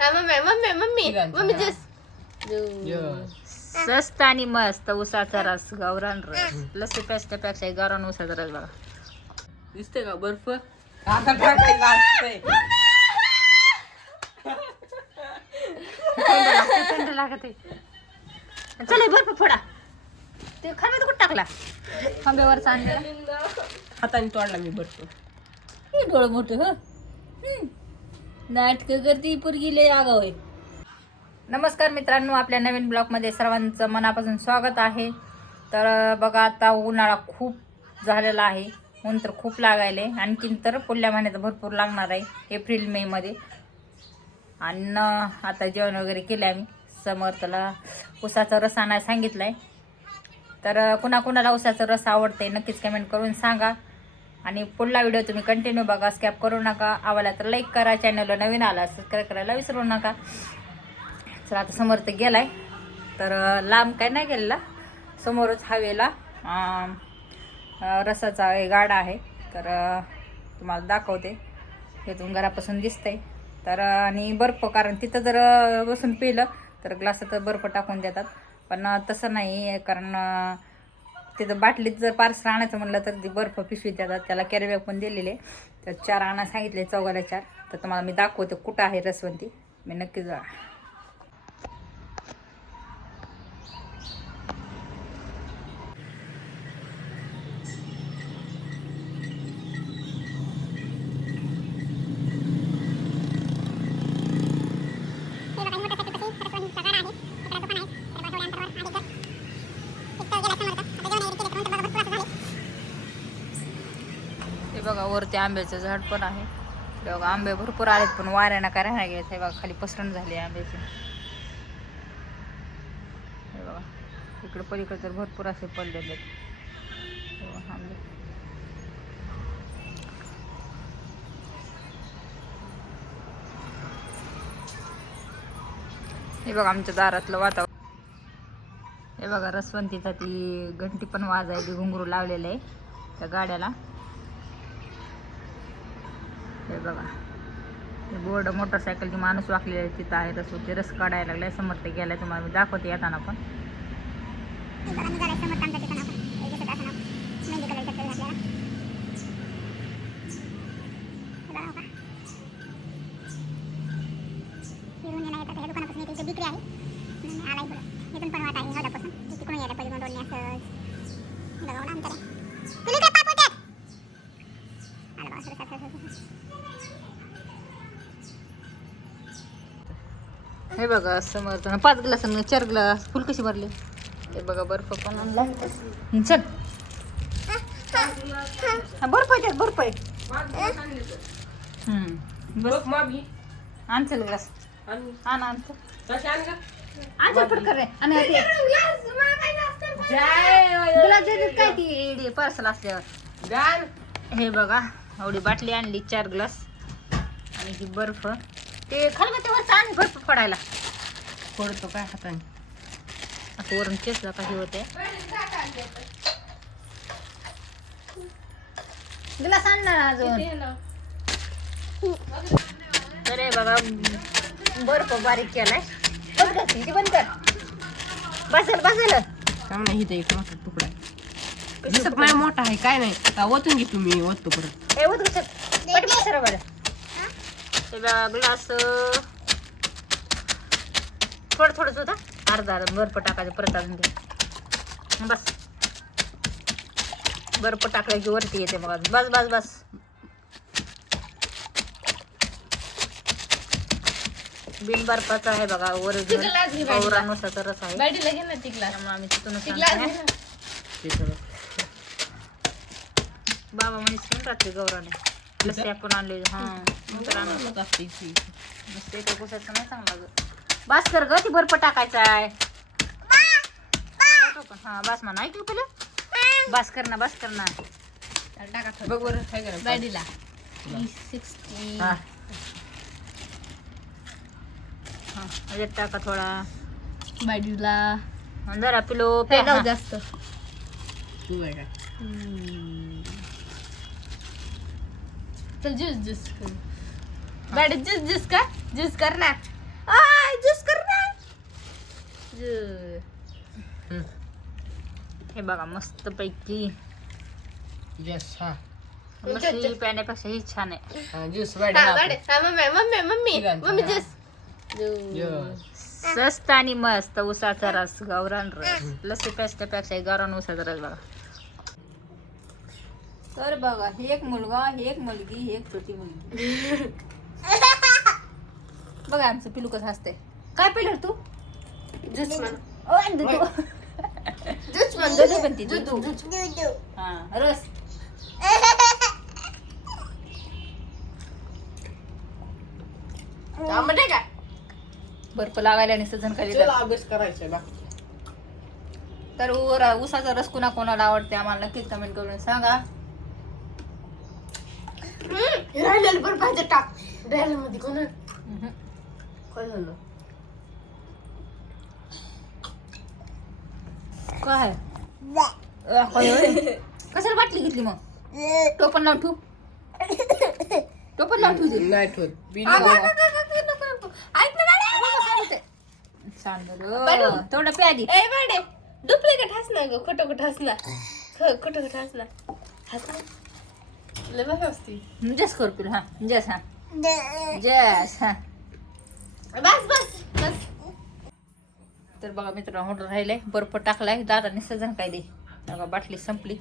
हा mummy mummy mummy तिघांचं, mummy. जस. स्वस्त आणि मस्त उसाचा रस गावरान रस. लस्सी पेस्टपेक्षा गावरान उसाचा रस बघा. दिसते का बर्फ? आता थंड लागते थंड लागते चल हे बर्फ फोडा. ते खांब्यात कुठं टाकला? खांब्यावर आणलेला हाताने तोडला मी बर्फ. डोळ मोठे हो. नाटक करते पोरगी लय आगाव आहे. नमस्कार मित्रांनो आपल्या नवीन ब्लॉगमध्ये सर्वांचं मनापासून स्वागत आहे. तर बघा आता उन्हाळा खूप झालेला आहे. ऊन तर खूप लागायले आणखीन तर पुढल्या महिन्यात भरपूर लागणार आहे एप्रिल मेमध्ये आणि आता जेवण वगैरे केलं आम्ही. समर्थला उसाचा रस आणायला सांगितला आहे तर कुणाकुणाला उसाचा रस आवडते नक्कीच कमेंट करून सांगा. आणि पुढला व्हिडिओ तुम्ही कंटिन्यू बघा स्कॅप करू नका. आवडला तर लाईक करा चॅनलला नवीन आला सबस्क्राईब करायला विसरू नका. तर आता समोर तर गेलाय. तर लांब काय नाही गेलेला. समोरच हवेला रसाचा एक गाडा आहे. तर तुम्हाला दाखवते. इथून घरापासून दिसतंय. तर आणि बर्फ कारण तिथं जर बसून पिलं तर ग्लासात बर्फ टाकून देतात. पण तसं नाही कारण तिथं बाटलीत जर पार्सल आणायचं म्हणलं तर ती बर्फ पिशवी देतात त्याला कॅरीबॅग पण दिलेले. तर चार आणा सांगितले चौघाला चार. तर तुम्हाला मी दाखवते कुठं आहे रसवंती. मी नक्की जा हे बघा वरती आंब्याचं झाड पण आहे. बघा आंबे भरपूर आहेत पण वाऱ्यानं काय राहणार गेले हे बघा खाली पसरण झाली आंब्याची. हे बघा इकडे पलीकडे तर भरपूर असे पडलेले आहेत. हे बघा आंबे. हे बघा आमच्या दारातलं वातावरण. हे बघा रसवंतीचा ती घंटी पण वाजायची घुंगरू लावलेलं आहे त्या गाड्याला. हे बघा. हे बोर्ड मोटरसायकलची माणूस वाकलेला आहे तिथं आहे रसवंती रस काढायला लागलाय समर्थ गेलाय तुम्हाला मी दाखवते येताना पण. हे बघा समर्थ पाच ग्लास आणि चार ग्लास. फुल कशी भरले? हे बघा बर्फ पण आणला. चल. हा, बर्फ आहे त्यात बर्फ आहे. हं, बस. बघ मामी. आण चल ग्लास. आणि. आण आण चल. तशी आण का आण चल पटकन रे. आणि ते गुलाब देतात काय ती पार्सल असल्यावर? हे बघा एवढी बाटली आणली चार ग्लास. आणि ही बर्फ. ते खलबत्त्यावरचं आण बर्फ पडायला. फोडतो काय हाताने? असं वरून खेचला काही होते ग्लास आण ना अजून. हे बघा बर्फ बारीक केलाय. बंद कर ती बंद कर. बसेल बसेल. चांगला इथं एक मोठा तुकडा आहे. दिसत नाही मोठा आहे काय नाही. आता ओतून घे तुम्ही ओततो परत. हे पटकन सर बरं. ग्लास थोडं थोडंच होता अर्धा अर्धा बर्फ टाकायचं परत अजून घ्या बस. बर्फ टाकलं की वरती येते मग. बस बस बस. बिन बर्फाचा आहे बघा वर. गौरानुसाचा रस आहे. आम्ही तिथूनच बाबा म्हणेस की रात्री गौराने. लस्सी आपण आणले? हा नंतर आणलं. चांगलंच असतं इथे. नुसते ते पुसायचं नाही चांगलं बास कर ग ती बर्फ टाकायचा आहे. हा बास म्हणा. ऐकलं पहिलं. बास कर ना बास कर ना. टाका थोडं. बघ बरं काय सिक्स्टी. हा. हा टाका थोडा. बायडीला. आणि जरा पिलो गाव जास्त. तू चल ज्यूस ज्यूस बायडी ज्यूस ज्यूस का ज्यूस कर ना ज्यूस कर ना हे बघा मस्त पैकी यस हा लस्सी प्याण्यापेक्षा ही छान आहे juice mummy mummy mummy. Mummy. Juice स्वस्त आणि मस्त उसाचा रस गावरान रस. लस्सी पेस्टपेक्षा गावरान उसाचा रस बघा. तर बघा ही एक मुलगा ही एक मुलगी ही एक छोटी मुलगी. बघा आमचं पिलू कसं हसते काय पिलर तू? हा रस. आंबट आहे का? बर्फ लागायला आणि सजन अभ्यास करायचा बाकी. तर ऊसाचा रस कुणा कोणाला आवडते आम्हाला नक्कीच कमेंट करून सांगा. राहिलेलं बरं पाहिजे टाक. राहिलं मध्ये कोण काय झालं? काय? अ, काय होय? कशाला बाटली घेतली मग? टोपण लावून ठेवू. टोपण लावून ठेवू दे. नाही ठेवत. बिल अगं, अगं, अगं, अगं, नको, नको. ऐक ना. बडू. तेवढं प्यादी ए बाडे डुप्लिकेट हसणार ग. खोटं खोटं हसणार ख- खोटं खोटं हसणार हसणार लय भारी असती. जस कर पिलं हा. जस हा. जस. हा. बस बस बस. तर बघा मित्रांनो ऑर्डर राहिले बर्फ टाकलाय. दादाने सजन काय दे. बघा बाटली संपली.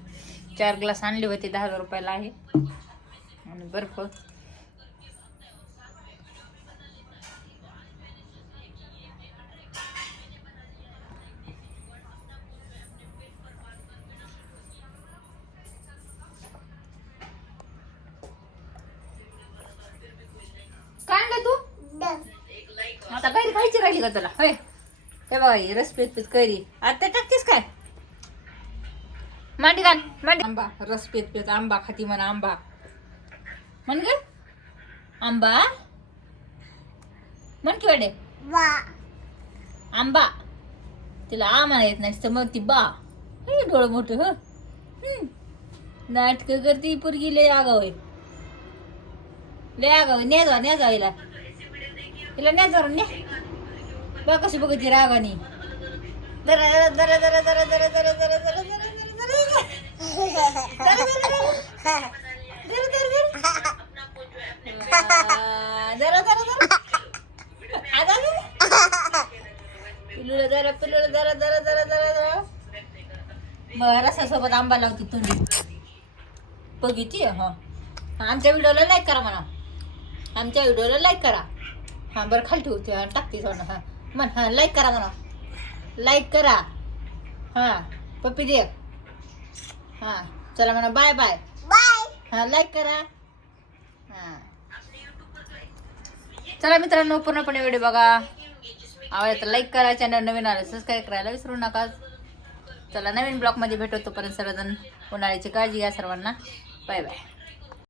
चार ग्लास आणले होते दहा हजार रुपयाला आहे. आणि बर्फ. आता कैरी खायची राहिली का तुला? होय. हे बघा ही रस पीत पीत कैरी. आता टाकतेस काय? मांडी घाल मांडी. आंबा रस पीत पीत आंबा खाती म्हणा आंबा. म्हण ग. आंबा. म्हण की वाडे. आंबा. तिला आ म्हणा येत नाही तर मग ती बा. हे डोळं मोठे हो. नाटक करते पोरगी लय आगाव लय आगाव आहे. न्या जावा न्या जावा हिला. तिला नाही धरून ने बघ कशी बघायची रागानी जरा जरा जरा जरा जरा जरा जरा जरा जरा जरा जरा जरा जरा जरा पिलूला जरा पिलूला जरा जरा जरा जरा जरा बरं रसासोबत आंबा लावते तुम्ही बघितली हा आमच्या व्हिडिओला लाईक करा म्हणा आमच्या व्हिडिओला लाईक करा हा बरं खाली ठेवते हा टाकते सोनं हा. म्हण हा लाईक करा म्हणा. लाईक करा. हा पप्पी दे. हा चला म्हणा बाय बाय हा लाईक करा. हा. चला मित्रांनो पूर्णपणे व्हिडिओ बघा. आवडला तर लाईक करा चॅनल नवीन आलं सबस्क्राईब करायला विसरू नका. चला नवीन ब्लॉगमध्ये भेटू तोपर्यंत सर्वजण उन्हाळ्याची काळजी घ्या सर्वांना. Bye bye